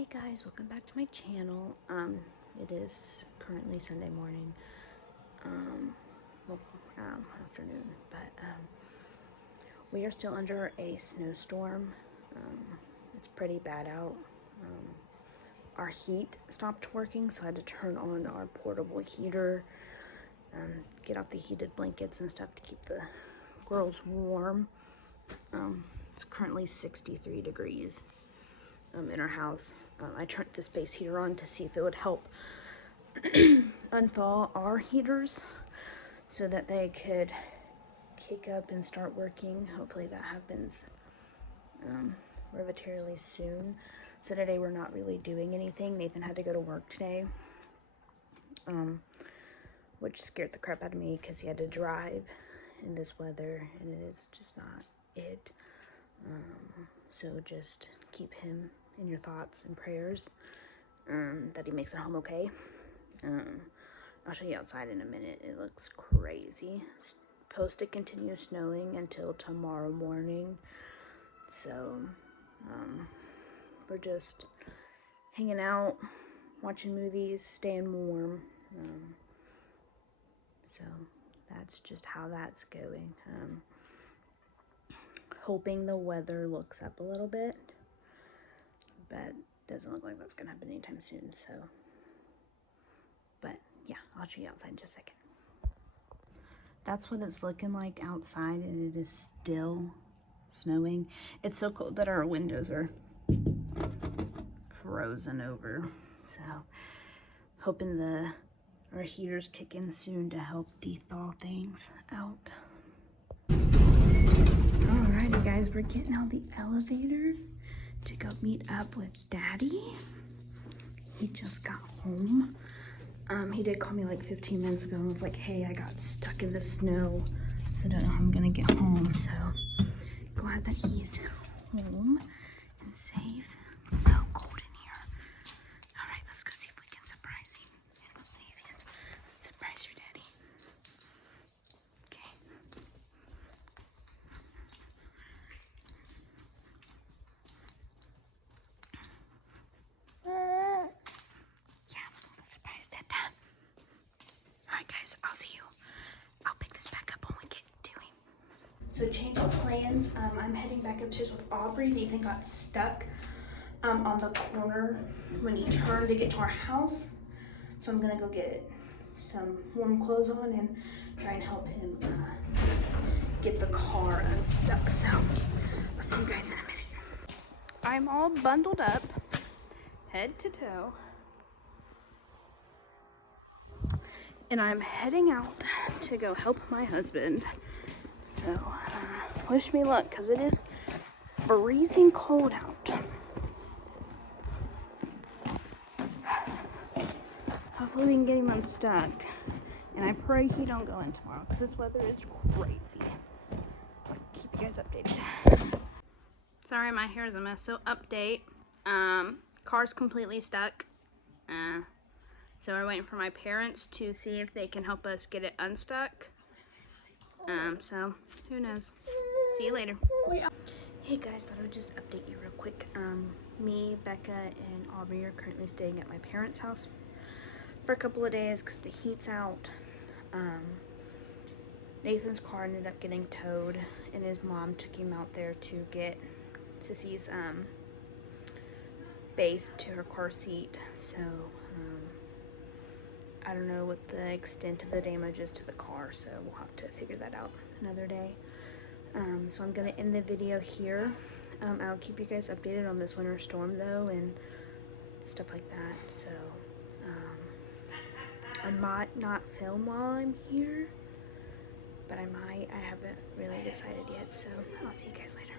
Hey guys, welcome back to my channel. It is currently Sunday morning, well, afternoon, but we are still under a snowstorm. It's pretty bad out. Our heat stopped working, so I had to turn on our portable heater, get out the heated blankets and stuff to keep the girls warm. It's currently 63 degrees. In our house. I turned the space heater on to see if it would help unthaw our heaters so that they could kick up and start working. Hopefully that happens relatively soon. So today we're not really doing anything. Nathan had to go to work today, which scared the crap out of me because he had to drive in this weather and it is just not it. So just keep him in your thoughts and prayers, that he makes it home okay. I'll show you outside in a minute. It looks crazy. Supposed to continue snowing until tomorrow morning. So, we're just hanging out, watching movies, staying warm. So that's just how that's going. Hoping the weather looks up a little bit, but doesn't look like that's gonna happen anytime soon. So, but yeah, I'll show you outside in just a second. That's what it's looking like outside, and it is still snowing. It's so cold that our windows are frozen over. So, hoping our heaters kick in soon to help de-thaw things out. Alrighty guys, we're getting out the elevator to go meet up with Daddy. He just got home. He did call me like 15 minutes ago and was like, hey, I got stuck in the snow, so I don't know how I'm gonna get home. So glad that he's home and safe. It's so cold in here. All right, let's go see if we can surprise him and save him. Surprise your daddy. Okay. So change of plans. I'm heading back upstairs with Aubrey. Nathan got stuck on the corner when he turned to get to our house. So I'm gonna go get some warm clothes on and try and help him get the car unstuck. So I'll see you guys in a minute. I'm all bundled up, head to toe. And I'm heading out to go help my husband. So, wish me luck, because it is freezing cold out. Hopefully we can get him unstuck. And I pray he don't go in tomorrow, because this weather is crazy. Keep you guys updated. Sorry, my hair is a mess. So, update. Car's completely stuck. So we're waiting for my parents to see if they can help us get it unstuck. So who knows? See you later. Hey guys, thought I would just update you real quick. Me, Becca, and Aubrey are currently staying at my parents' house for a couple of days because the heat's out. Nathan's car ended up getting towed, and his mom took him out there to get Sissy's base to her car seat. So I don't know what the extent of the damage is to the car, so we'll have to figure that out another day. So I'm gonna end the video here. I'll keep you guys updated on this winter storm though and stuff like that. So I might not film while I'm here, but I might. I haven't really decided yet, so I'll see you guys later.